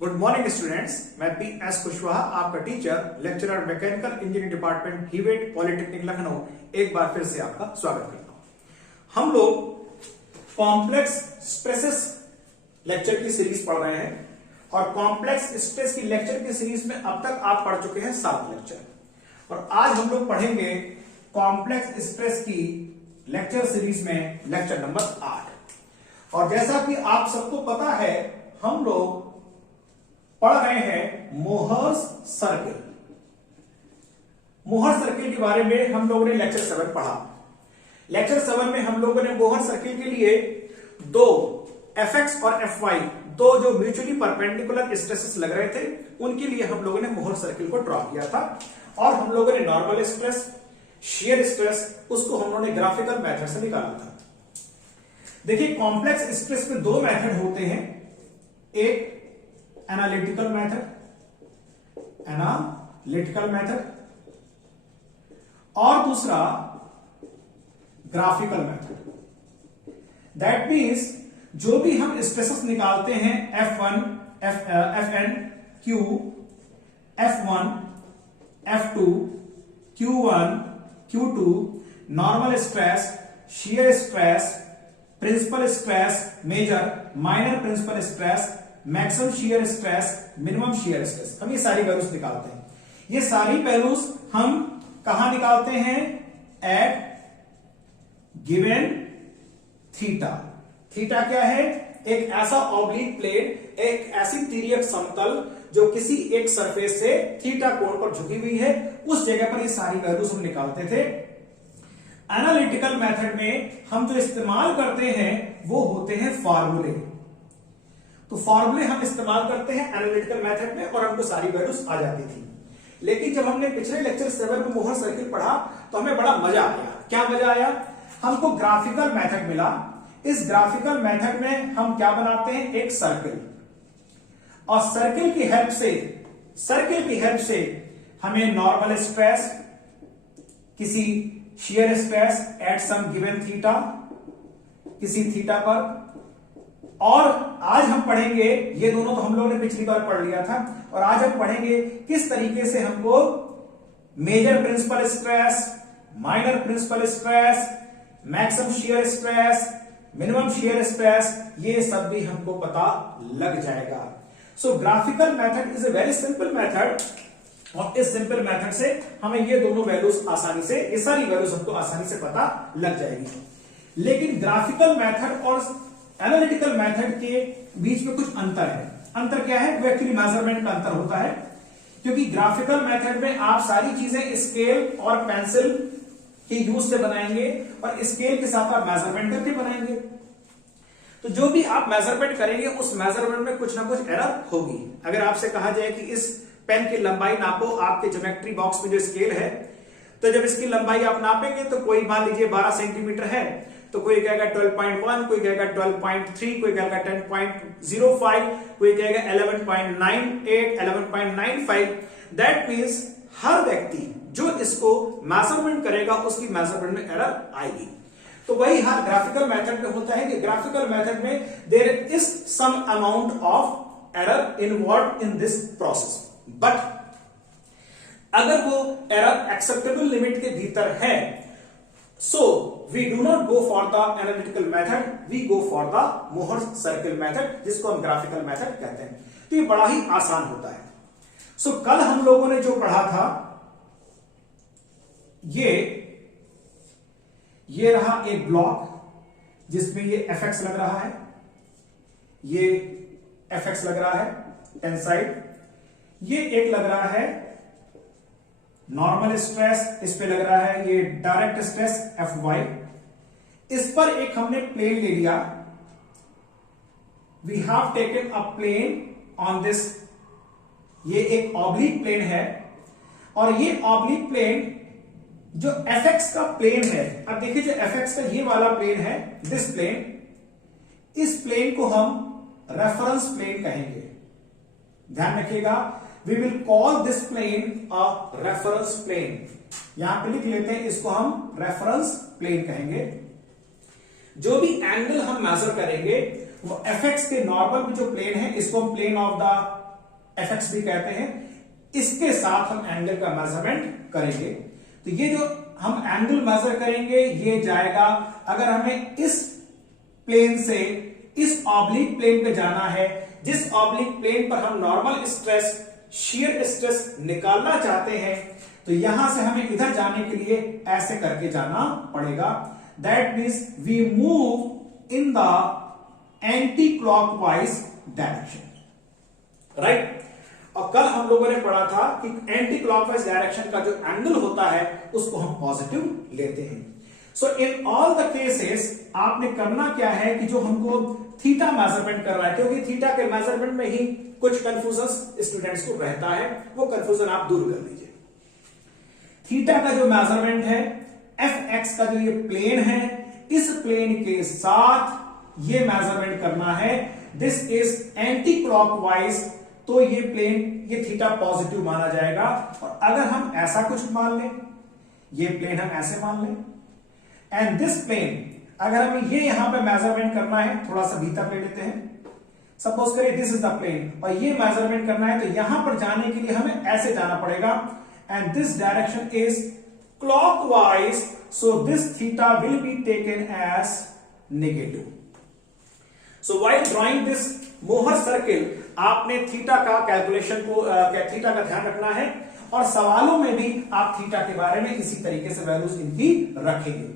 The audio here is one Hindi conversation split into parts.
गुड मॉर्निंग स्टूडेंट्स, मैं पी एस कुशवाहा आपका teacher lecturer mechanical engineering department Hewett polytechnic Lucknow एक बार फिर से आपका स्वागत करता हूं। हम लोग कॉम्प्लेक्स स्ट्रेसेस लेक्चर की सीरीज पढ़ रहे हैं और कॉम्प्लेक्स स्ट्रेस की लेक्चर की सीरीज में अब तक आप पढ़ चुके हैं 7 लेक्चर और आज हम लोग पढ़ेंगे कॉम्प्लेक्स स्ट्रेस की लेक्चर सीरीज में लेक्चर नंबर 8। और जैसा कि आप सबको पता है, हम लोग पढ़ रहे हैं मोहर्स सर्किल। मोहर सर्किल के बारे में हम लोगों ने लेक्चर 7 पढ़ा। लेक्चर 7 में हम लोगों ने मोहर सर्किल के लिए दो Fx और Fy, दो जो म्यूचुअली परपेंडिकुलर स्ट्रेसेस लग रहे थे, उनके लिए हम लोगों ने मोहर सर्किल को ड्रॉ किया था। और हम लोगों ने नॉर्मल स्ट्रेस, शियर स्ट्रेस, उसको हम लोगों ने ग्राफिकल मेथड से निकाला था। देखिए, कॉम्प्लेक्स स्ट्रेस में दो मेथड होते हैं, एक एनालिटिकल मेथड और दूसरा ग्राफिकल मेथड। दैट मीन्स जो भी हम स्ट्रेसेस निकालते हैं F1, Fn, Q, F1, F2, Q1, Q2, normal stress, shear stress, principal stress, major, minor principal stress, maximum shear stress, minimum shear stress, हम ये सारी वैल्यूज निकालते हैं। ये सारी वैल्यूज हम कहां निकालते हैं? Eight given theta. थीटा क्या है? एक ऐसा ऑब्लिक प्लेन, एक ऐसी तिर्यक समतल जो किसी एक सरफेस से थीटा कोण पर झुकी हुई है, उस जगह पर ये सारी वैल्यूज हम निकालते थे। एनालिटिकल मेथड में हम जो इस्तेमाल करते हैं वो होते हैं फॉर्मूले। तो फॉर्मूले हम इस्तेमाल करते हैं एनालिटिकल मेथड में और हमको सारी वैल्यूज आ जाती थी। लेकिन जब हमने पिछले लेक्चर 7 में मोहर सर्किल पढ़ा तो हमें बड़ा मजा आया। क्या मजा आया? हमको ग्राफिकल मेथड मिला। इस ग्राफिकल मेथड में हम क्या बनाते हैं? एक सर्किल, और सर्किल की हेल्प से हमें नॉर्मल स्ट्रेस, किसी shear stress at some given theta, किसी थीटा पर, और आज हम पढ़ेंगे, ये दोनों तो हम लोगों ने पिछली बार पढ़ लिया था, और आज हम पढ़ेंगे किस तरीके से हमको major principal stress, minor principal stress, maximum shear stress, minimum shear stress, ये सब भी हमको पता लग जाएगा। So graphical method is a very simple method, और इस सिंपल मेथड से हमें ये दोनों वैल्यूज आसानी से, ये सारी वैल्यूज हमको आसानी से पता लग जाएगी। लेकिन ग्राफिकल मेथड और एनालिटिकल मेथड के बीच में कुछ अंतर है। अंतर क्या है? वो एक्चुअली मेजरमेंट का अंतर होता है, क्योंकि ग्राफिकल मेथड में आप सारी चीजें स्केल और पेंसिल के यूज से बनाएंगे और स्केल के साथ आप मेजरमेंट करके बनाएंगे। तो जो भी आप मेजरमेंट करेंगे उस मेजरमेंट में कुछ ना कुछ एरर होगी। अगर आपसे कहा जाए कि इस पेन की लंबाई नापो आपके ज्योमेट्री बॉक्स में जो स्केल है, तो जब इसकी लंबाई आप नापेंगे तो कोई मान लीजिए 12 सेंटीमीटर है, तो कोई कहेगा 12.1, कोई कहेगा 12.3, कोई कहेगा 10.05, कोई कहेगा 11.98, 11.95। दैट मीन्स हर व्यक्ति जो इसको मेजरमेंट करेगा उसकी मेजरमेंट में एरर आएगी। तो वही हर ग्राफिकल मेथड में होता है कि ग्राफिकल मेथड में there is some amount of error involve in this process, but अगर वो एरर एक्सेप्टेबल लिमिट के भीतर है, so we do not go for the analytical method, we go for the मोहर सर्किल मेथड, जिसको हम ग्राफिकल मेथड कहते हैं। तो ये बड़ा ही आसान होता है। सो कल हम लोगों ने जो पढ़ा था, ये रहा एक ब्लॉक जिसमें ये Fx लग रहा है, ये Fx लग रहा है टेंसाइड, ये एक लग रहा है नॉर्मल स्ट्रेस, इस पे लग रहा है ये डायरेक्ट स्ट्रेस Fy। इस पर एक हमने प्लेन ले लिया, we have taken a plane on this, ये एक ऑब्लिक प्लेन है, और ये ऑब्लिक प्लेन जो Fx का प्लेन है, अब देखिए जो Fx का ये वाला प्लेन है, दिस प्लेन, इस प्लेन को हम रेफरेंस प्लेन कहेंगे। ध्यान रखिएगा, we will call this plane a reference plane। यहां पे लिख लेते हैं, इसको हम रेफरेंस प्लेन कहेंगे। जो भी एंगल हम मेजर करेंगे वो एफ एक्स के नॉर्मल जो प्लेन है इसको हम प्लेन ऑफ द fx भी कहते हैं, इसके साथ हम एंगल का मेजरमेंट करेंगे। तो ये जो हम एंगल मेजर करेंगे ये जाएगा, अगर हमें इस प्लेन से इस ऑब्लिक प्लेन पे जाना है, जिस ऑब्लिक प्लेन पर हम नॉर्मल स्ट्रेस, शियर स्ट्रेस निकालना चाहते हैं, तो यहां से हमें इधर जाने के लिए ऐसे करके जाना पड़ेगा। That means we move in the anti clockwise direction, right. और कल हम लोगों ने पढ़ा था कि एंटी क्लॉकवाइज डायरेक्शन का जो एंगल होता है उसको हम पॉजिटिव लेते हैं। सो इन ऑल द केसेस आपने करना क्या है कि जो हमको थीटा मेजरमेंट कर रहा है, क्योंकि थीटा के मेजरमेंट में ही कुछ कंफ्यूजन स्टूडेंट्स को रहता है, वो कंफ्यूजन आप दूर कर लीजिए। थीटा का जो मेजरमेंट है, एफ एक्स का जो ये प्लेन है, इस प्लेन के साथ ये मेजरमेंट करना है। दिस इज एंटी क्लॉकवाइज, तो ये प्लेन, ये थीटा पॉजिटिव माना जाएगा। और अगर हम ऐसा कुछ मान लें, ये प्लेन हम ऐसे मान लें, एंड दिस प्लेन, अगर हमें ये यहां पे मेजरमेंट करना है, थोड़ा सा भीतर ले लेते हैं, सपोज करिए दिस इज द प्लेन, और ये मेजरमेंट करना है, तो यहां पर जाने के लिए हमें ऐसे जाना पड़ेगा, and this direction is clockwise, so this theta will be taken as negative. So while drawing this Mohr circle, आपने थीटा का कैलकुलेशन को, थीटा का ध्यान रखना है, और सवालों में भी आप थीटा के बारे में इसी तरीके से वैल्यूज इनकी रखेंगे।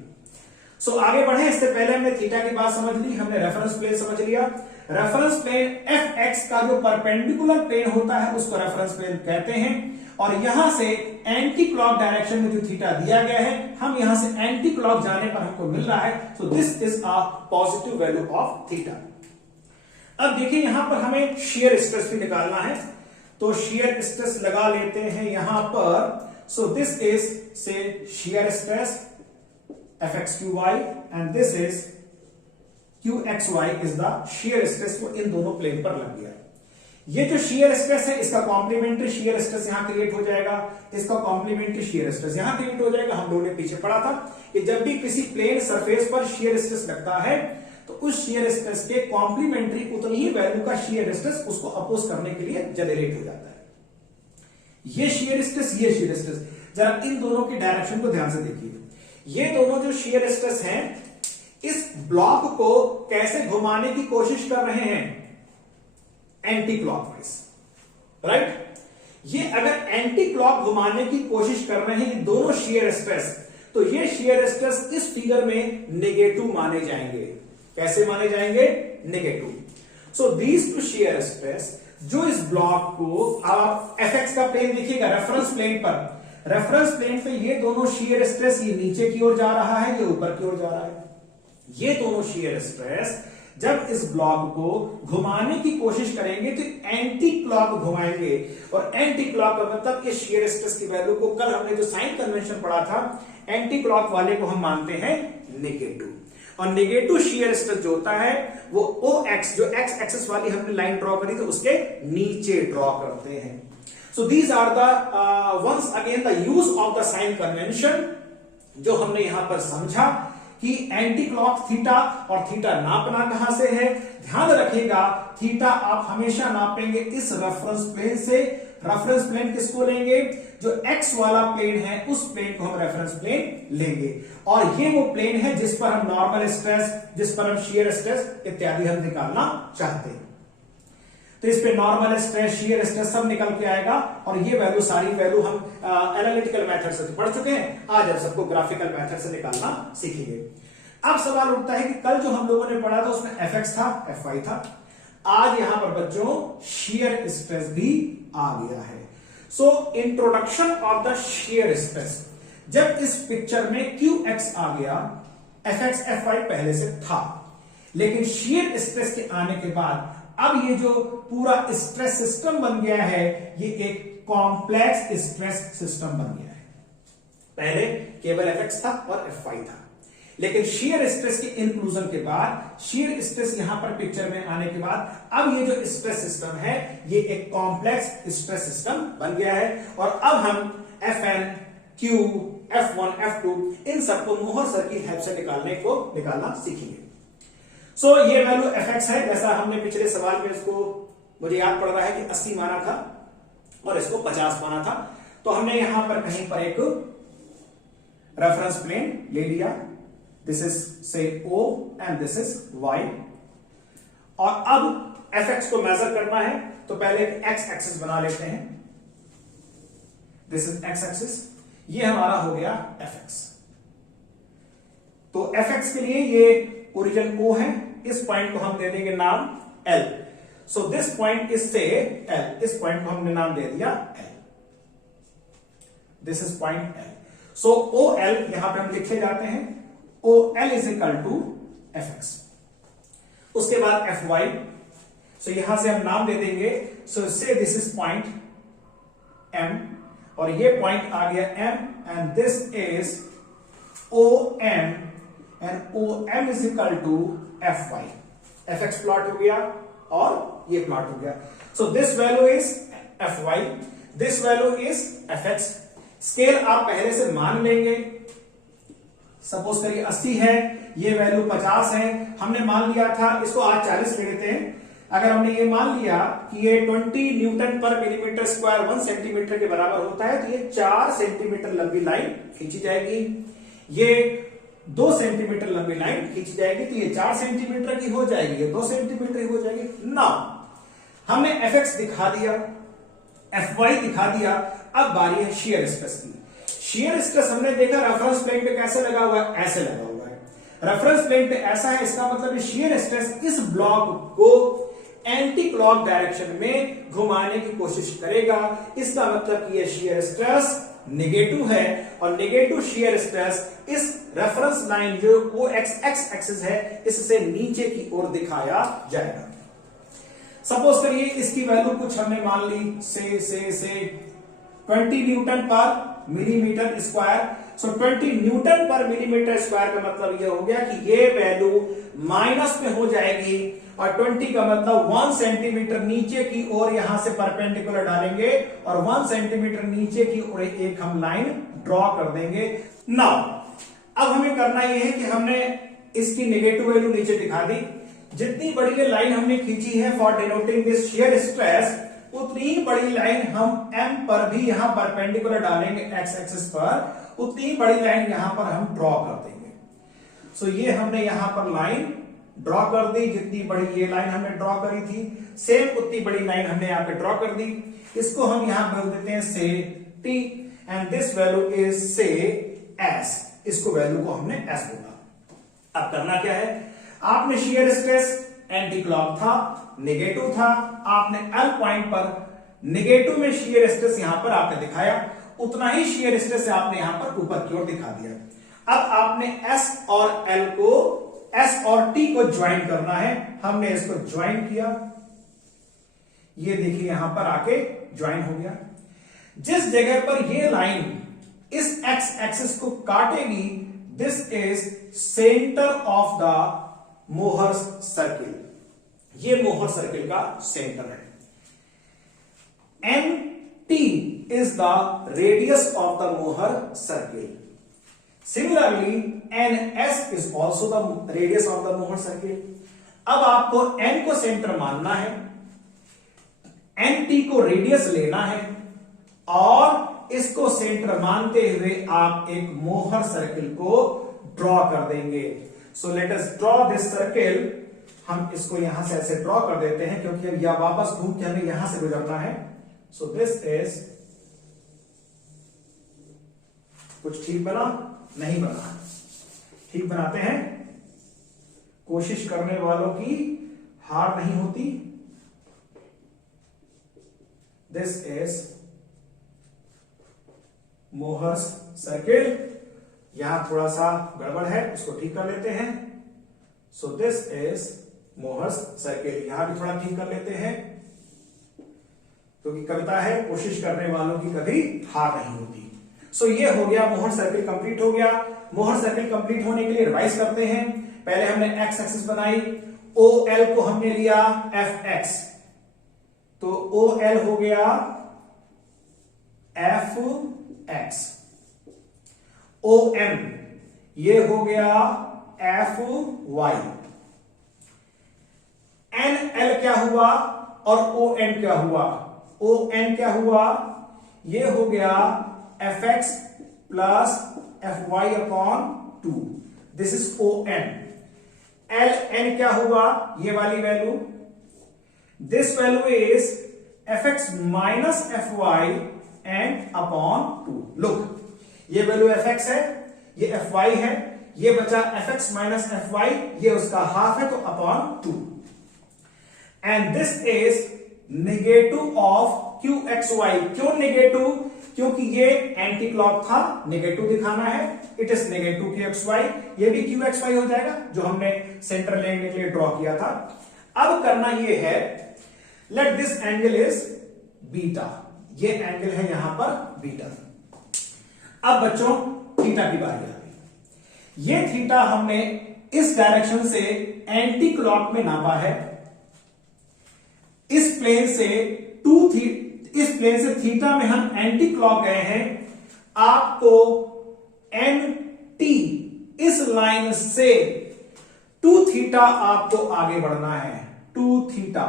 सो आगे बढ़े, इससे पहले हमने थीटा की बात समझ ली, हमने रेफरेंस प्लेन समझ लिया। रेफरेंस प्लेन एफ एक्स का जो परपेंडिकुलर प्लेन होता है उसको रेफरेंस प्लेन कहते हैं, और यहां से एंटी क्लॉक डायरेक्शन में जो थीटा दिया गया है, हम यहां से एंटी क्लॉक जाने पर हमको मिल रहा है, so this is a positive value of theta. अब देखिए यहां पर हमें शियर स्ट्रेस भी निकालना है, तो शियर स्ट्रेस लगा लेते हैं यहां पर। सो दिस इज से shear stress Fxqy and this is Qxy is the shear stress, वो इन दोनों प्लेन पर लग गया। ये जो shear stress है, इसका कॉम्प्लीमेंट्री shear stress यहां क्रिएट हो जाएगा, इसका कॉम्प्लीमेंट्री shear stress यहां क्रिएट हो जाएगा। हम लोगों ने पीछे पढ़ा था कि जब भी किसी प्लेन सरफेस पर shear stress लगता है, तो उस shear stress के कॉम्प्लीमेंट्री उतनी ही वैल्यू का shear stress उसको अपोज करने के लिए जनरेट हो जाता है। ये shear stress, ये shear stress, जरा इन दोनों की डायरेक्शन को ध्यान से देखिए। ये दोनों जो शियर स्ट्रेस हैं, इस ब्लॉक को कैसे घुमाने की कोशिश कर रहे हैं, एंटी क्लॉकवाइज, राइट। ये अगर एंटी क्लॉक घुमाने की कोशिश कर रहे हैं दोनों शियर स्ट्रेस, तो ये शियर स्ट्रेस इस फिगर में नेगेटिव माने जाएंगे। कैसे माने जाएंगे? Negative. So these two shear stress, जो इस ब्लॉक को, आप एफ एक्स का प्लेन देखिएगा रेफरेंस प्लेन पर, रेफरेंस प्लेन पे ये दोनों शियर स्ट्रेस, ये नीचे की ओर जा रहा है, ये ऊपर की ओर जा रहा है। ये दोनों शियर स्ट्रेस जब इस ब्लॉक को घुमाने की कोशिश करेंगे तो एंटी क्लॉक घुमाएंगे, और एंटी क्लॉक का मतलब इस शियर स्ट्रेस की वैल्यू को, कल हमने जो साइन कन्वेंशन पढ़ा था, एंटी क्लॉक वाले को हम मानते हैं नेगेटिव। और नेगेटिव शियर स्ट्रेस जो होता है वो ओ एक्स, जो एक्स एक्सिस वाली हमने लाइन ड्रॉ करी, तो उसके नीचे ड्रॉ करते हैं। So these are the once again the use of the sign convention, जो हमने यहां पर समझा कि एंटी क्लॉक थीटा, और थीटा नापना कहां से है, ध्यान रखिएगा थीटा आप हमेशा नापेंगे इस रेफरेंस प्लेन से। रेफरेंस प्लेन किसको लेंगे? जो एक्स वाला प्लेन है उस प्लेन को हम रेफरेंस प्लेन लेंगे, और ये वो प्लेन है जिस पर हम नॉर्मल स्ट्रेस, जिस पर हम शियर स्ट्रेस इत्यादि हम निकालना चाहते हैं। तो इस पे नॉर्मल स्ट्रेस, शियर स्ट्रेस सब निकल के आएगा, और ये वैल्यू, सारी वैल्यू हम एनालिटिकल मेथड से पढ़ चुके हैं, आज हम सबको ग्राफिकल मेथड से निकालना सीखेंगे। अब सवाल उठता है कि कल जो हम लोगों ने पढ़ा था उसमें एफ एक्स था, एफ वाई था, आज यहां पर बच्चों शियर स्ट्रेस भी आ गया है। So introduction of the shear stress, जब इस पिक्चर में क्यू एक्स आ गया, एफ एक्स एफ वाई पहले से था, लेकिन शियर स्ट्रेस के आने के बाद अब ये जो पूरा स्ट्रेस सिस्टम बन गया है, ये एक कॉम्प्लेक्स स्ट्रेस सिस्टम बन गया है। पहले केवल एफ एक्स था और एफ वाई था, लेकिन शियर स्ट्रेस के इंक्लूजन के बाद, शियर स्ट्रेस यहां पर पिक्चर में आने के बाद, अब ये जो स्ट्रेस सिस्टम है ये एक कॉम्प्लेक्स स्ट्रेस सिस्टम बन गया है। और अब हम F N, Q, F one, F two, इन सबको मोहर सर की हेल्प से निकालना सीखेंगे। सो ये वैल्यू एफ एक्स है, जैसा हमने पिछले सवाल में इसको मुझे याद पड़ रहा है कि 80 माना था और इसको 50 माना था। तो हमने यहां पर कहीं पर एक रेफरेंस प्लेन ले लिया, दिस इज से O and this is Y। और अब fx को मेजर करना है तो पहले एक x एक्सिस बना लेते हैं, दिस इज x एक्सिस, ये हमारा हो गया fx। तो fx के लिए ये ओरिजिन O है, इस पॉइंट को हम दे देंगे नाम L। So this point is say L, इस पॉइंट को हमने नाम दे दिया L, this is point L। So OL यहां पे हम लिखे जाते हैं, OL is equal to fx। उसके बाद fy, सो यहां से हम नाम दे देंगे, सो से दिस इज पॉइंट M और ये पॉइंट आ गया M and this is OM and OM is equal to fy। fx plot हो गया और ये प्लॉट हो गया। So this value is fy, this value is fx। Scale आप पहले से मान लेंगे, सपोज करिए 80 है, ये वैल्यू 50 है, हमने मान लिया था, इसको आज 40 ले लेते हैं। अगर हमने ये मान लिया कि ये 20 न्यूटन पर मिलीमीटर स्क्वायर 1 सेंटीमीटर के बराबर होता है, तो ये 4 सेंटीमीटर लंबी लाइन खींची जाएगी, ये 2 सेंटीमीटर लंबी लाइन खींची जाएगी, तो ये 4 सेंटीमीटर की हो जाएगी, ये 2 सेंटीमीटर की हो जाएगी। नाउ हमने fx दिखा दिया, fy दिखा दिया, अब बारी है शियर स्ट्रेस की। शियर स्ट्रेस हमने देखा रेफरेंस प्लेन पे कैसे लगा हुआ है, ऐसे लगा हुआ है। रेफरेंस प्लेन पे ऐसा है, इसका मतलब शियर स्ट्रेस इस ब्लॉक को एंटी क्लॉक डायरेक्शन में घुमाने की कोशिश करेगा। इसका मतलब कि यह शियर स्ट्रेस नेगेटिव है और नेगेटिव शियर स्ट्रेस इस रेफरेंस लाइन जो OX एक्सिस है, इससे नीचे की ओर दिखाया जाएगा। सपोज करिए इसकी वैल्यू कुछ हमने मान ली से 20 न्यूटन पर मिलीमीटर स्क्वायर। सो 20 न्यूटन पर मिलीमीटर स्क्वायर का मतलब यह हो गया कि ये वैल्यू माइनस में हो जाएगी और 20 का मतलब 1 सेंटीमीटर नीचे की ओर यहां से परपेंडिकुलर डालेंगे और 1 सेंटीमीटर नीचे की ओर एक हम लाइन ड्रॉ कर देंगे। नाउ अब हमें करना यह है कि हमने इसकी नेगेटिव वैल्यू नीचे दिखा दी, जितनी बड़ी ये लाइन हमने खींची है for denoting this shear stress, उतनी बड़ी लाइन हम M पर भी यहां परपेंडिकुलर डालेंगे x एक्सिस पर, उतनी बड़ी लाइन यहां पर हम ड्रॉ कर देंगे। सो ये हमने यहां पर लाइन ड्रॉ कर दी, जितनी बड़ी ये लाइन हमने ड्रॉ करी थी, सेम उतनी बड़ी लाइन हमने यहां पे ड्रॉ कर दी। इसको हम यहां बोल देते हैं से T and this value is से S, इसको वैल्यू को हमने S बोला। अब करना क्या है, आपने शियर स्ट्रेस एंटी क्लॉक था, नेगेटिव था, आपने L पॉइंट पर नेगेटिव में शियर स्ट्रेस यहां पर आपने दिखाया, उतना ही शियर स्ट्रेस आपने यहां पर ऊपर की ओर दिखा दिया। अब आपने S और L को, S और T को ज्वाइन करना है, हमने इसको ज्वाइन किया, ये देखिए यहां पर आके ज्वाइन हो गया। जिस जगह पर ये लाइन इस x एक्सिस को काटेगी, this is centre of the Mohr circle, ये मोहर सर्किल का सेंटर है। MT is the radius of the Mohr circle. Similarly, NS is also the radius of the Mohr circle. अब आपको N को सेंटर मानना है, NT को रेडियस लेना है और इसको सेंटर मानते हुए आप एक मोहर सर्किल को ड्रॉ कर देंगे। So let us draw this circle. हम इसको यहां से ऐसे ड्रॉ कर देते हैं क्योंकि अब यह वापस घूम के हमें यहां से गुजरना है। सो दिस इज, कुछ ठीक बना? नहीं बना। ठीक बनाते हैं, कोशिश करने वालों की हार नहीं होती। This is Mohr's circle. यहां थोड़ा सा गड़बड़ है, इसको ठीक कर लेते हैं। सो दिस इज मोहर्स सर्किल। यहां भी थोड़ा ठीक कर लेते हैं क्योंकि कविता है, कोशिश करने वालों की कभी हार नहीं होती। सो ये हो गया, मोहर सर्किल कंप्लीट हो गया। मोहर सर्किल कंप्लीट होने के लिए रिवाइज करते हैं। पहले हमने एक्स एक्सिस बनाई, OL को हमने लिया FX, तो OL हो गया FX, OM ये हो गया FY, NL क्या हुआ? और ओ एन क्या हुआ, ओ एन क्या हुआ, ये हो गया F X plus F Y upon 2, this is O N. L N क्या हुआ, ये वाली value, this value is F X minus F Y and upon 2। Look, ये वैल्यू एफ एक्स है, ये एफ वाई है, ये बचा F X minus F Y, ये उसका हाफ है तो upon 2। And this is negative of Q X Y. क्यों नेगेटिव, क्योंकि ये एंटी क्लॉक था, नेगेटिव दिखाना है, it is negative Q X Y, ये भी क्यू एक्स वाई हो जाएगा जो हमने सेंटर लेने के लिए ड्रॉ किया था। अब करना ये है, let this angle is beta, ये एंगल है यहां पर बीटा। अब बच्चों थीटा की बारी आ गई। ये थीटा हमने इस डायरेक्शन से एंटी क्लॉक में नापा है, इस प्लेन से थीटा में हम एंटी क्लॉक गए हैं। आपको एन टी इस लाइन से 2 थीटा आपको आगे बढ़ना है, 2 थीटा।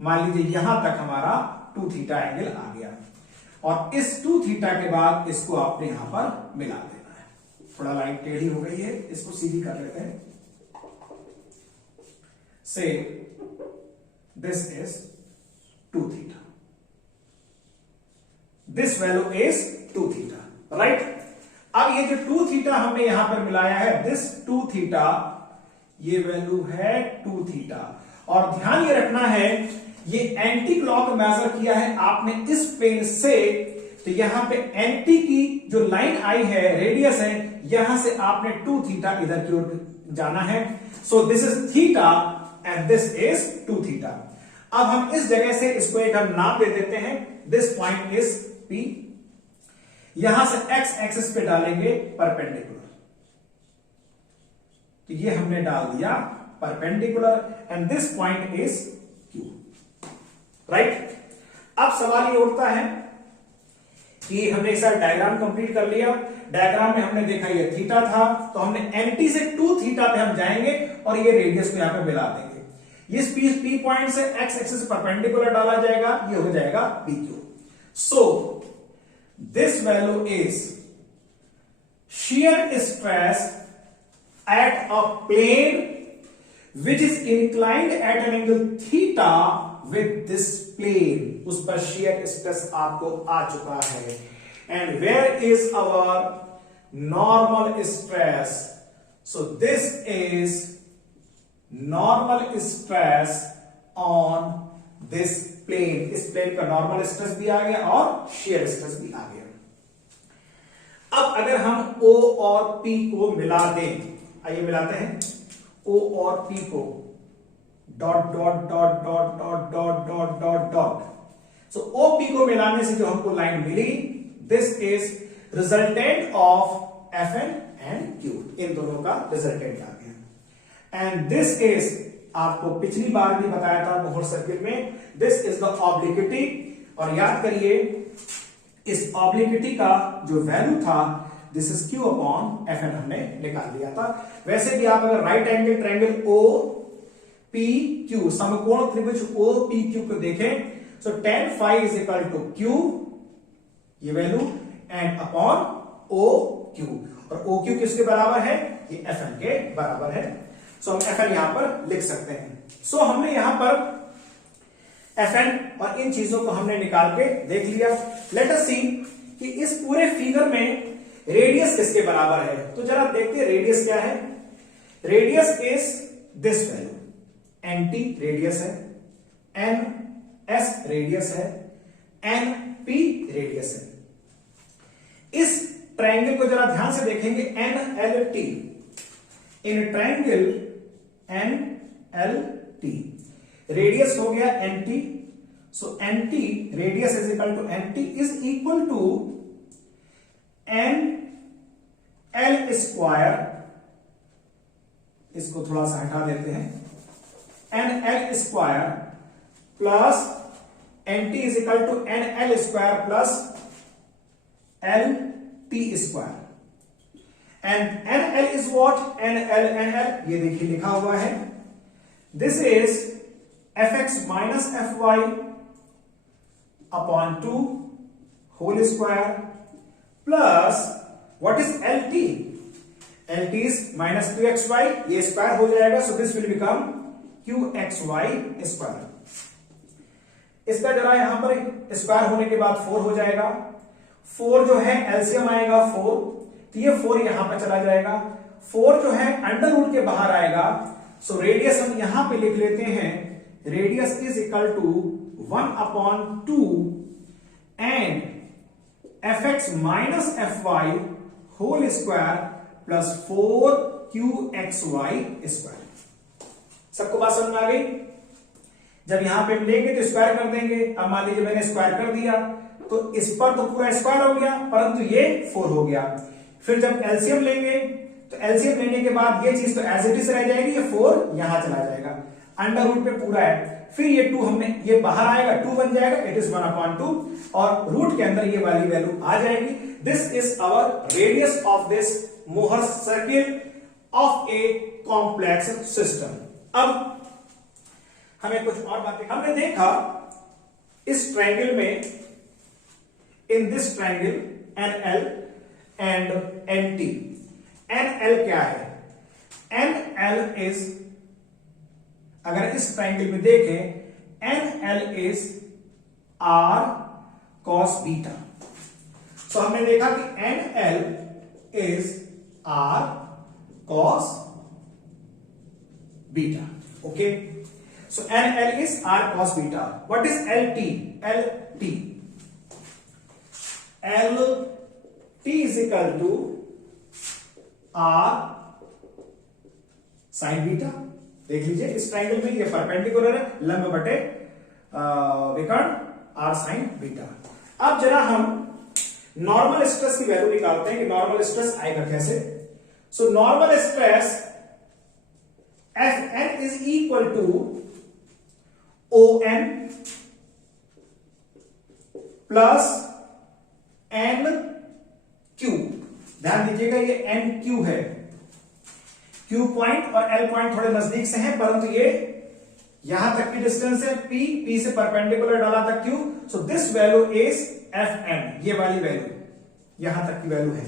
मान लीजिए यहां तक हमारा 2 थीटा एंगल आ गया, और इस 2 थीटा के बाद इसको आपने यहां पर मिला देना है। थोड़ा लाइन टेढ़ी हो गई है, इसको सीधी कर लेते हैं। से this is 2 theta, this value is 2 theta, right? अब ये जो 2 theta हमने यहां पर मिलाया है, this 2 theta, ये वैल्यू है 2 theta। और ध्यान ये रखना है, ये एंटी क्लॉक मेजर किया है आपने इस प्लेन से, तो यहां पे एंटी की जो लाइन आई है, रेडियस है, यहां से आपने 2 थीटा इधर की ओर जाना है। So this is theta and this is 2 theta. अब हम इस जगह से इसको एक हम नाप दे देते हैं, दिस पॉइंट इज P। यहां से एक्स एक्सिस पे डालेंगे परपेंडिकुलर, तो ये हमने डाल दिया perpendicular, and this point is Q, right. अब सवाल ये उठता है कि हमने एक साथ डायग्राम कंप्लीट कर लिया। डायग्राम में हमने देखा ये थीटा था, तो हमने एंटी से 2 थीटा पे हम जाएंगे और ये रेडियस को यहां पे मिला देंगे। इस पी पॉइंट से एक्स एक्सिस परपेंडिकुलर डाला जाएगा, ये हो जाएगा P Q. So this value is shear stress at a plane which is inclined at an angle theta with this plane, उस पर shear stress आपको आ चुका है। And where is our normal stress? So this is normal stress on this plane। इस प्लेन का नॉर्मल स्ट्रेस भी आ गया और shear स्ट्रेस भी आ गया। अब अगर हम O और P को मिला दें, आइए मिलाते हैं O और P को, dot dot dot dot dot dot dot dot dot. So O P को मिलाने से जो हमको लाइन मिली, this is resultant of FN and Q, इन दोनों का रिजल्टेंट आ गया। एंड दिस इज, आपको पिछली बार भी बताया था मोहर सर्किल में, दिस इज द ऑब्लिक्विटी। और याद करिए इस ऑब्लिक्विटी का जो वैल्यू था, this is Q upon FN हमने निकाल दिया था। वैसे भी आप अगर right angle triangle O P Q, समकोण त्रिभुज O P Q को देखें, so tan phi is equal to Q, ये value, and upon O Q, और O Q किसके बराबर है, ये FN के बराबर है। सो हम FN यहां पर लिख सकते हैं। सो हमने यहां पर FN और इन चीजों को हमने निकाल के देख लिया। लेट अस सी कि इस पूरे फिगर में रेडियस किसके बराबर है, तो जरा देखते हैं रेडियस क्या है। Radius is this value, NT radius है, NS रेडियस है, NP रेडियस है। इस ट्रायंगल को जरा ध्यान से देखेंगे, NLT, in triangle NLT radius हो गया NT, so NT radius is equal to NT is equal to NL square, इसको थोड़ा सा हटा देते हैं, NL square plus NT is equal to NL square plus LT square. And NL is what, NL ये देखिए लिखा हुआ है, this is fx minus fy upon 2 whole square plus what is LT? LT is minus QXY, ये स्क्वायर हो जाएगा, so this will become QXY square. इसका जरा यहां पर स्क्वायर होने के बाद 4 हो जाएगा। 4 जो है एलसीएम आएगा 4, तो ये 4 यहां पर चला जाएगा। 4 जो है अंडर रूट के बाहर आएगा, सो रेडियस हम यहां पे लिख लेते हैं, radius is equal to 1/2 and fx minus fy whole square plus 4QXY square. सबको बात समझ में आ गई? जब यहां पे हम लेंगे तो स्क्वायर कर देंगे। अब मान लीजिए मैंने स्क्वायर कर दिया तो इस पर तो पूरा स्क्वायर हो गया, परंतु ये 4 हो गया। फिर जब एलसीएम लेंगे तो एलसीएम लेने के बाद ये चीज तो एज इट इज रह जाएगी, ये 4 यहां चला जाएगा, अंडर रूट पे पूरा है। फिर ये 2 हमने ये बाहर आएगा, 2 बन जाएगा, इट इज 1/2 और रूट के अंदर ये वाली वैल्यू आ जाएगी। This is our radius of this Mohr circle of a complex system. अब हमें कुछ और बातें, हमने देखा इस ट्रायंगल में, in this triangle NL and NT। NL क्या है? NL इज, अगर इस ट्रायंगल में देखें, NL is R cos beta. So हमने देखा कि NL is R cos beta. Okay, so NL is R cos beta. What is LT? LT is equal to R sin beta. देख लीजिए इस ट्रायंगल में ये परपेंडिकुलर है, लंब बटे विकर्ण R sin बीटा। अब जरा हम नॉर्मल स्ट्रेस की वैल्यू निकालते हैं कि नॉर्मल स्ट्रेस आएगा कैसे। So normal stress Fn is equal to ON plus NQ। ध्यान दीजिएगा ये NQ है, Q पॉइंट और L पॉइंट थोड़े नजदीक से हैं, परंतु ये यहां तक की डिस्टेंस है P से परपेंडिकुलर डाला था Q, so this value is Fn, ये वाली वैल्यू यहां तक की वैल्यू है।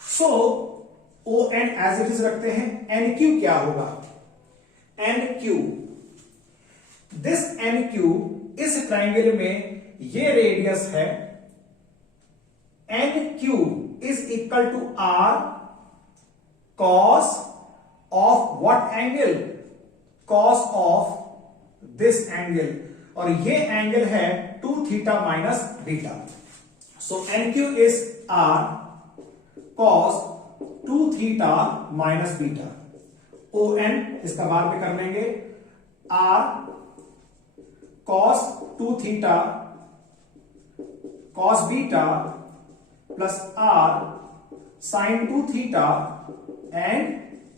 So ON as it is रखते हैं। NQ क्या होगा? NQ, दिस NQ इस ट्रायंगल में ये रेडियस है, NQ is equal to R cos of what angle? cos of this angle, और ये एंगल है 2 theta minus beta. So NQ is R cos 2 theta minus beta. ON इसका बार में कर लेंगे, R cos 2 theta cos beta plus R sin 2 theta and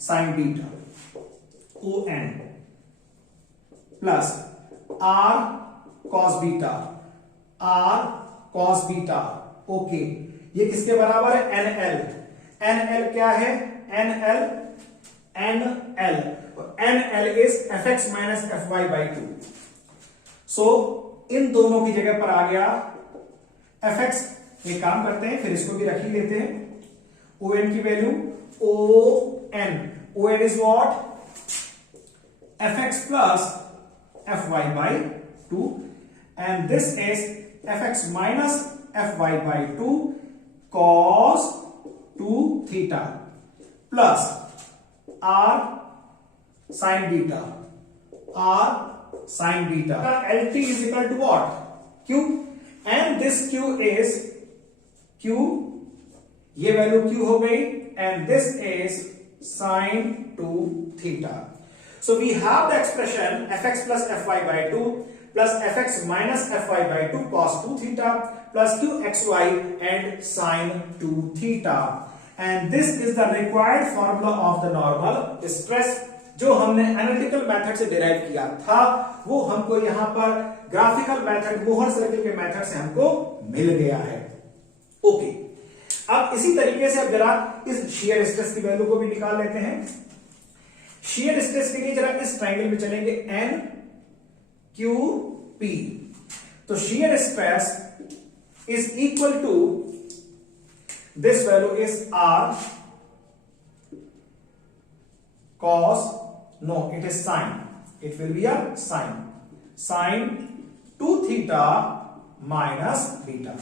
sin beta. ON plus R cos beta, R cos beta. Okay, ये किसके बराबर है? NL। NL क्या है? NL NL is fx minus fy by 2। सो इन दोनों की जगह पर आ गया fx। एक काम करते हैं, फिर इसको भी रख ही लेते हैं। ON की value ON is what? fx plus fy by 2 and this is fx minus fy by 2 cos 2 theta plus R sin beta, R sin beta। LT is equal to what? Q, and this Q is Q, ये वैल्यू Q हो गई, and this is sin 2 theta। So we have the expression fx plus fy by 2 plus fx minus fy by 2 cos 2 theta plus qxy and sin 2 theta। And this is the required formula of the normal stress, जो हमने एनालिटिकल मेथड से डिराइव किया था, वो हमको यहां पर ग्राफिकल मेथड, मोहर सर्किल के मेथड से हमको मिल गया है। ओके, अब इसी तरीके से अब जरा इस शियर स्ट्रेस की वैल्यू को भी निकाल लेते हैं। शियर स्ट्रेस के लिए जरा इस ट्रायंगल में चलेंगे, N QP. तो shear stress is equal to, this value is R cos, no, it is sine. It will be a sine 2 theta minus beta.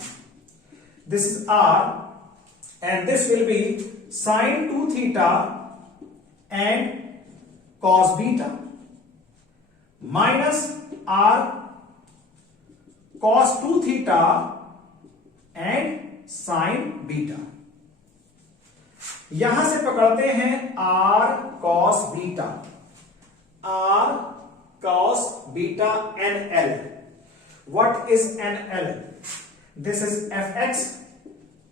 This is R, and this will be sine 2 theta and cos beta minus R cos 2 theta and sine beta. यहां से पकड़ते हैं R cos beta, R cos beta NL. What is NL? This is fx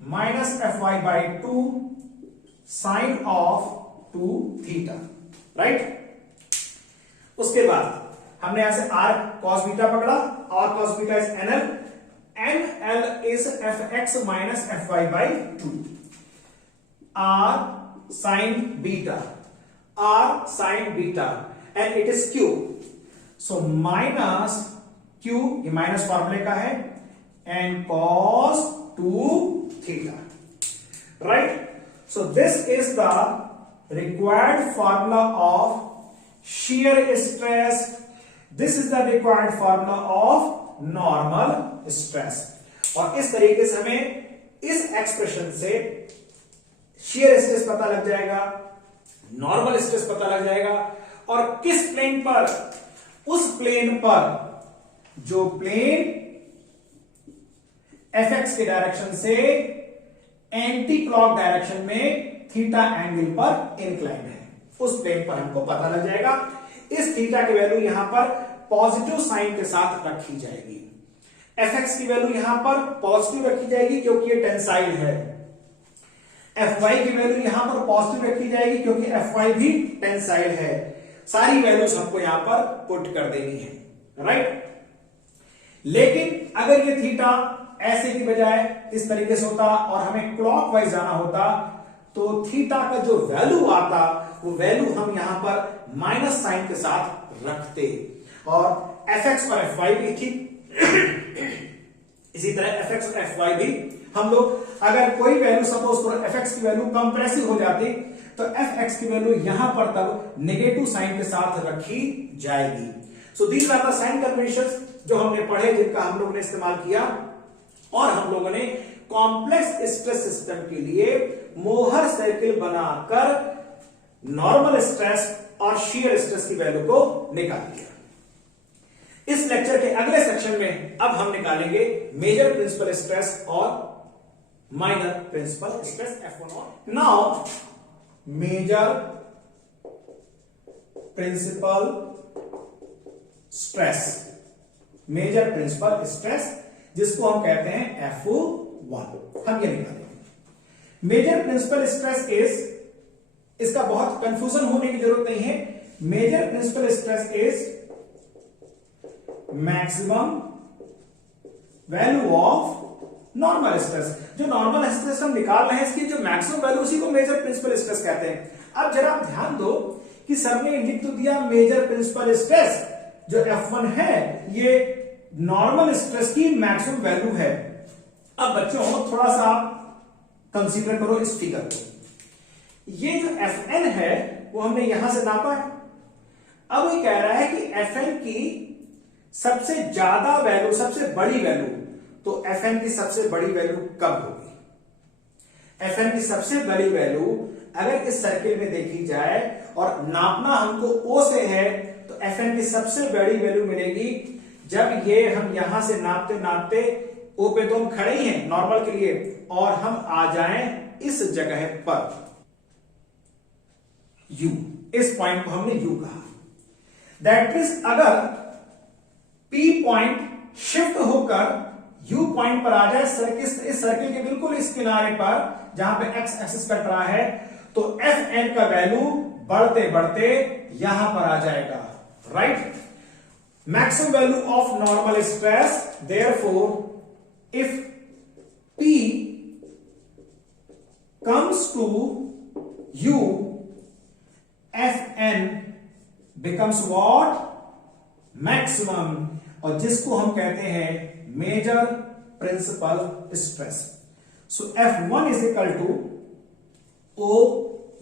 minus fy by 2 sine of 2 theta, right? उसके बाद हमने यहां से R cos beta पकड़ा, R cos beta is NL, NL is fx minus fy by 2, R sin beta, R sin beta, and it is Q. So minus Q, ये माइनस फॉर्मूले का है, and cos 2 theta, right? So this is the required formula of shear stress. This is the required formula of normal stress. और इस तरीके से हमें इस एक्सप्रेशन से shear स्ट्रेस पता लग जाएगा, नॉर्मल स्ट्रेस पता लग जाएगा, और किस प्लेन पर, उस प्लेन पर जो प्लेन fx के डायरेक्शन से एंटी क्लॉक डायरेक्शन में थीटा एंगल पर इंक्लाइंड है, उस प्लेन पर हमको पता लग जाएगा। इस थीटा की वैल्यू यहां पर पॉजिटिव साइन के साथ रखी जाएगी, fx की वैल्यू यहां पर पॉजिटिव रखी जाएगी क्योंकि ये टेंसाइल है, fy की वैल्यू यहां पर पॉजिटिव रखी जाएगी क्योंकि fy भी टेंसाइल है। सारी वैल्यूज हमको यहां पर पुट कर देनी है, राइट? लेकिन अगर ये थीटा ऐसे की बजाय इस तरीके से होता और हमें क्लॉकवाइज जाना होता, तो थीटा का जो वैल्यू आता वो वैल्यू हम यहां पर माइनस साइन के साथ रखते, और fx और fy भी ठीक इसी तरह fx और fy भी हम लोग, अगर कोई वैल्यू सपोज करो fx की वैल्यू कंप्रेसिव हो जाती तो fx की वैल्यू यहां पर तब नेगेटिव साइन के साथ रखी जाएगी। So these are the sign conventions जो हमने पढ़े, जिनका हम लोगों ने इस्तेमाल किया, और हम लोगों ने कॉम्प्लेक्स स्ट्रेस सिस्टम के लिए मोहर सर्किल बनाकर नॉर्मल स्ट्रेस और शियर स्ट्रेस की वैल्यू को निकाल दिया। इस लेक्चर के अगले सेक्शन में अब हम निकालेंगे मेजर प्रिंसिपल स्ट्रेस और माइनर प्रिंसिपल स्ट्रेस F1 और now major principal stress, major principal stress जिसको हम कहते हैं F1, हम ये निकालेंगे। मेजर प्रिंसिपल स्ट्रेस इज, इसका बहुत कंफ्यूजन होने की जरूरत नहीं है। Major principal stress is maximum value of normal stress. जो नॉर्मल स्ट्रेस हम निकाल रहे हैं इसकी जो मैक्सिमम वैल्यू, उसी को मेजर प्रिंसिपल स्ट्रेस कहते हैं। अब जरा आप ध्यान दो कि सर ने लिख तो दिया मेजर प्रिंसिपल स्ट्रेस जो F1 है ये नॉर्मल स्ट्रेस की मैक्सिमम वैल्यू है। अब बच्चों थोड़ा सा आप कंसीडर करो इस फिगर को, ये जो Fn है वो हमने यहां से नापा है। अब ये कह रहा है कि Fn की सबसे ज्यादा वैल्यू, सबसे बड़ी वैल्यू, तो Fn की सबसे बड़ी वैल्यू कब होगी? Fn की सबसे बड़ी वैल्यू अगर इस सर्किल में देखी जाए और नापना हमको O से है, तो Fn की सबसे बड़ी वैल्यू मिलेगी जब ये हम यहां से नापते नापते O पे तो हम खड़े ही हैं नॉर्मल के लिए, और हम आ जाएं इस जगह पर U, इस पॉइंट को हमने U कहा। दैट मींस अगर P पॉइंट शिफ्ट होकर U पॉइंट पर आ जाए, इस सर्किल के बिल्कुल इस किनारे पर जहां पे x एक्सिस कट रहा है, तो Fn का वैल्यू बढ़ते बढ़ते यहां पर आ जाएगा, right? Maximum value of normal stress, therefore if P comes to U, Fn becomes what? Maximum. और जिसको हम कहते हैं major principal stress. So F1 is equal to O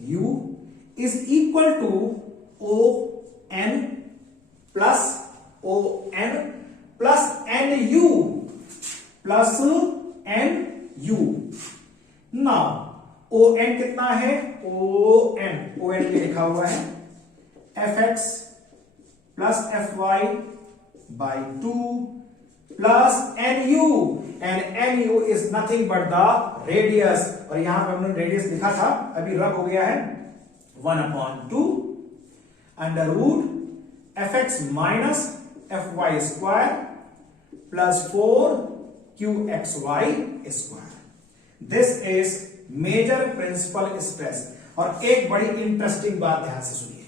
U is equal to O N plus O N plus N U plus N U. Now O N कितना है, ओ एन ये लिखा हुआ है F X plus F Y by 2 plus N U, and N U is nothing but the radius, और यहां पर हमने रेडियस लिखा था, अभी रब हो गया है 1/2 under root F X minus F Y square plus 4 Q X Y square. This is major principal stress. और एक बड़ी इंटरेस्टिंग बात ध्यान से सुनिए,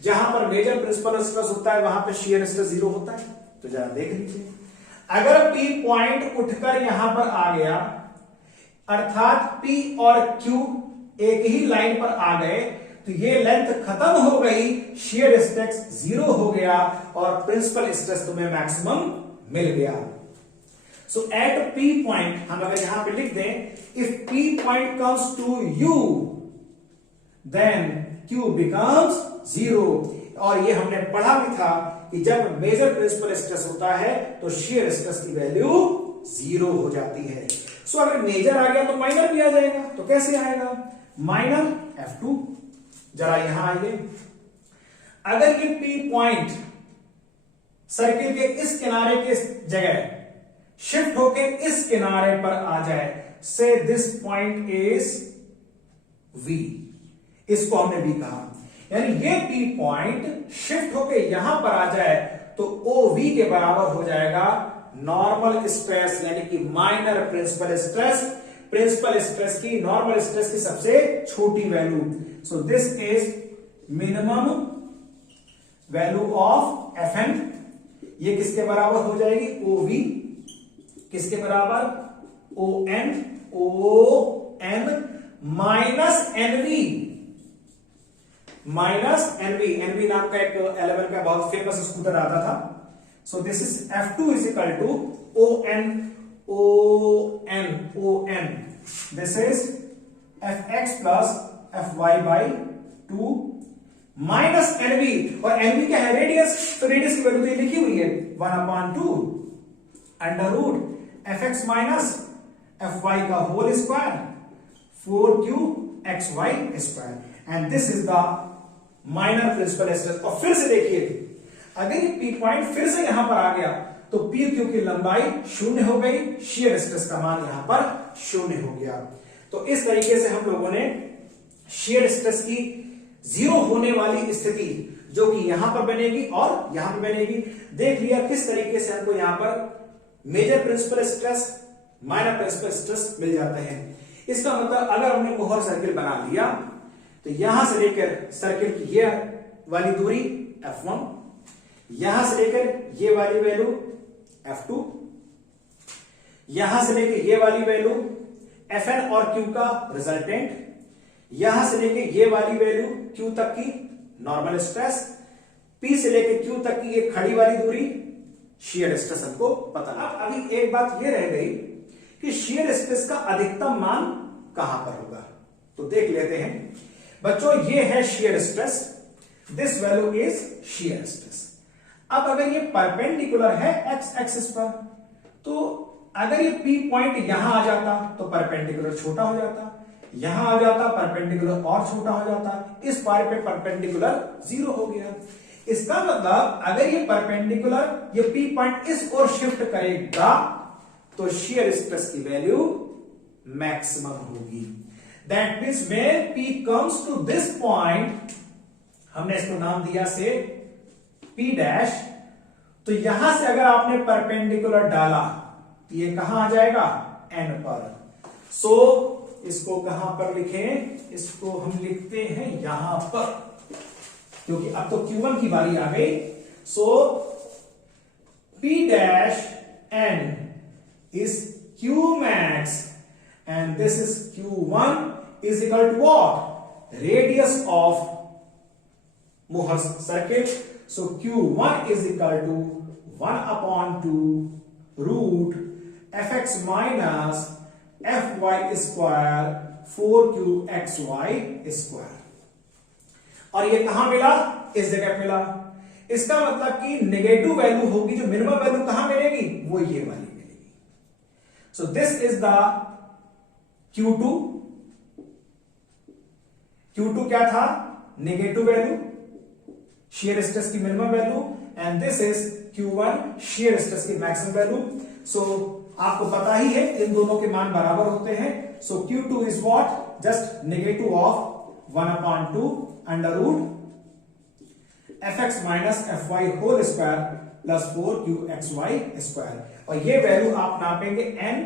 जहां पर मेजर प्रिंसिपल स्ट्रेस होता है वहां पर शियर स्ट्रेस 0 होता है। तो जरा देख लीजिए, अगर P पॉइंट उठकर यहां पर आ गया, अर्थात P और Q एक ही लाइन पर आ गए, तो ये लेंथ खत्म हो गई, शियर स्ट्रेस 0 हो गया और प्रिंसिपल स्ट्रेस तुम्हें मैक्सिमम मिल गया। सो एट P पॉइंट हम अगर यहां पे लिख दें, if P point comes to U then Q becomes 0। और ये हमने पढ़ा भी था कि जब मेजर प्रिंसिपल स्ट्रेस होता है तो शियर स्ट्रेस की वैल्यू 0 हो जाती है। सो अगर मेजर आ गया तो माइनर भी आ जाएगा। तो कैसे आएगा, माइनर F2। जरा यहां आइए, अगर ये P पॉइंट सर्किल के इस किनारे के जगह शिफ्ट होके इस किनारे पर आ जाए, से दिस पॉइंट इज V, इसको हमने V कहा, यानी ये P पॉइंट शिफ्ट होके यहां पर आ जाए तो OV के बराबर हो जाएगा नॉर्मल स्ट्रेस, यानी कि minor principal stress, principal stress की, नॉर्मल स्ट्रेस की सबसे छोटी वैल्यू। So this is minimum value of Fn। ये किसके बराबर हो जाएगी, OV, किसके बराबर, ON minus NV, minus NV नाम का एक 11 का बहुत फेमस स्कूटर आता था। So this is F2 is equal to ON, this is Fx plus Fy by 2 minus NV, और NV क्या है, रेडियस, तो रेडियस की वैल्यू तो लिखी हुई है 1/2 under root Fx minus Fy का whole square 4qxy square, and this is the minor principal stress. और फिर से देखिए, अगर ये P पॉइंट फिर से यहां पर आ गया तो PQ की लंबाई 0 हो गई, शियर स्ट्रेस का मान यहां पर 0 हो गया। तो इस तरीके से हम लोगों ने शियर स्ट्रेस की 0 होने वाली स्थिति जो कि यहां पर बनेगी और यहां पर बनेगी, देख लिया किस तरीके से हमको यहां पर major principal stress, minor principal stress मिल जाते हैं। इसका मतलब अगर हमने मोहर सर्किल बना लिया तो यहां से लेकर सर्किल की ये वाली दूरी F1, यहां से लेकर ये वाली वैल्यू F2, यहां से लेकर ये वाली वैल्यू Fn और Q का रिजल्टेंट, यहां से लेकर ये वाली वैल्यू Q तक की नॉर्मल स्ट्रेस, P से लेकर Q तक की ये खड़ी वाली दूरी शियर स्ट्रेस हमको पता। अब अभी एक बात ये रह गई कि शियर स्ट्रेस का अधिकतम मान कहां पर होगा, तो देख लेते हैं बच्चों। ये है shear stress, this value is shear stress. अब अगर ये परपेंडिकुलर है एक्स एक्सिस पर, तो अगर ये P पॉइंट यहां आ जाता तो परपेंडिकुलर छोटा हो जाता, यहां आ जाता परपेंडिकुलर और छोटा हो जाता, इस पार पे परपेंडिकुलर 0 हो गया। इसका मतलब अगर ये परपेंडिकुलर, ये P पॉइंट इस ओर शिफ्ट करेगा तो शियर स्ट्रेस की वैल्यू मैक्सिमम होगी। That means when P comes to this point, हमने इसको नाम दिया से P डैश, तो यहां से अगर आपने परपेंडिकुलर डाला तो ये कहां आ जाएगा, N पर। सो इसको कहां पर लिखें, इसको हम लिखते हैं यहां पर, क्योंकि अब तो Q1 की बारी आ गई। सो P dash N is Q max and this is Q1 is equal to what, radius of Mohr's circuit. So Q1 is equal to 1/2 root fx minus fy square 4qxy square. और ये कहां मिला? इस जगह मिला। इसका मतलब कि नेगेटिव वैल्यू होगी, जो मिनिमम वैल्यू कहां मिलेगी? वो ये वाली मिलेगी। सो this is the Q2। Q2 क्या था? नेगेटिव वैल्यू, shear stress की minimum value, and this is Q1 shear stress की मैक्सिमम वैल्यू। सो आपको पता ही है इन दोनों के मान बराबर होते हैं। So Q2 is what? Just negative of 1/2 under root fx minus fy whole square plus 4qxy square. और ये वैल्यू आप नापेंगे n,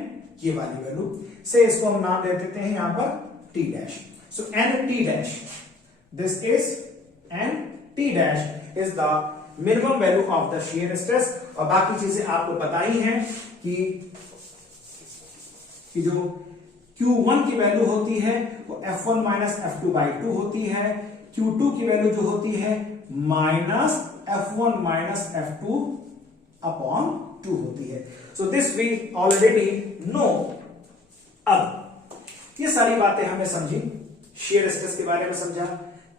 ये वाली वैल्यू से, इसको हम नाम दे देते हैं यहां पर t dash. So n t dash, this is n t dash is the minimum value of the shear stress. और बाकी चीजें आपको पता ही है कि जो Q1 की वैल्यू होती है वो F1 माइनस F2/2 होती है। Q2 की वैल्यू जो होती है माइनस F1 माइनस F2/2 होती है। So this we already know. अब ये सारी बातें हमने समझी, shear स्ट्रेस के बारे में समझा,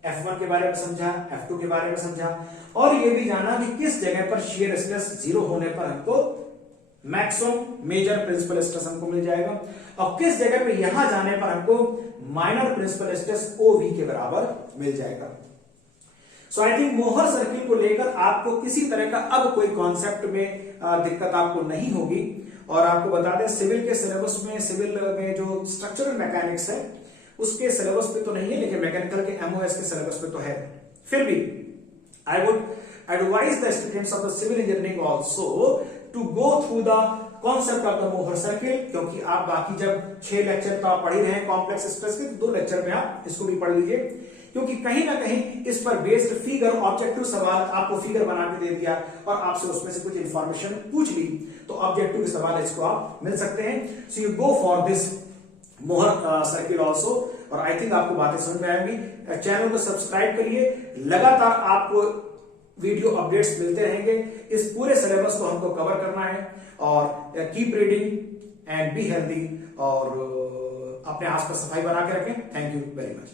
F1 के बारे में समझा, F2 के बारे में समझा, और ये भी जाना कि किस जगह पर shear स्ट्रेस 0 होने पर हमको मैक्सिमम मेजर प्रिंसिपल स्ट्रेस हमको मिल जाएगा, और किस जगह पे यहां जाने पर हमको माइनर प्रिंसिपल स्ट्रेस OV के बराबर मिल जाएगा। सो आई थिंक मोहर सर्किल को लेकर आपको किसी तरह का अब कोई कॉन्सेप्ट में दिक्कत आपको नहीं होगी। और आपको बता दें सिविल के सिलेबस में, सिविल में जो स्ट्रक्चरल मैकेनिक्स है उसके सिलेबस पे तो नहीं है, लेकिन मैकेनिकल के MOS के सिलेबस पे तो है। फिर भी I would advise the students of the civil engineering also to go through the concept of the Mohr circle, क्योंकि आप बाकी जब 6 लेक्चर तो आप पढ़ ही रहे हैं कॉम्प्लेक्स स्ट्रेस के, 2 लेक्चर में आप इसको भी पढ़ लीजिए, क्योंकि कहीं ना कहीं इस पर बेस्ड फिगर, ऑब्जेक्टिव सवाल आपको फिगर बना के दे दिया और आपसे उसमें से कुछ इंफॉर्मेशन पूछ ली, तो ऑब्जेक्टिव के सवाल इसको आप मिल सकते हैं। So you go for this Mohr circle also. और आई थिंक आपको बातें समझ में आएंगी। चैनल को सब्सक्राइब करिए, लगातार आपको वीडियो अपडेट्स मिलते रहेंगे। इस पूरे सिलेबस को हमको कवर करना है, और keep reading and be healthy, और अपने आसपास सफाई बना के रखें। Thank you very much.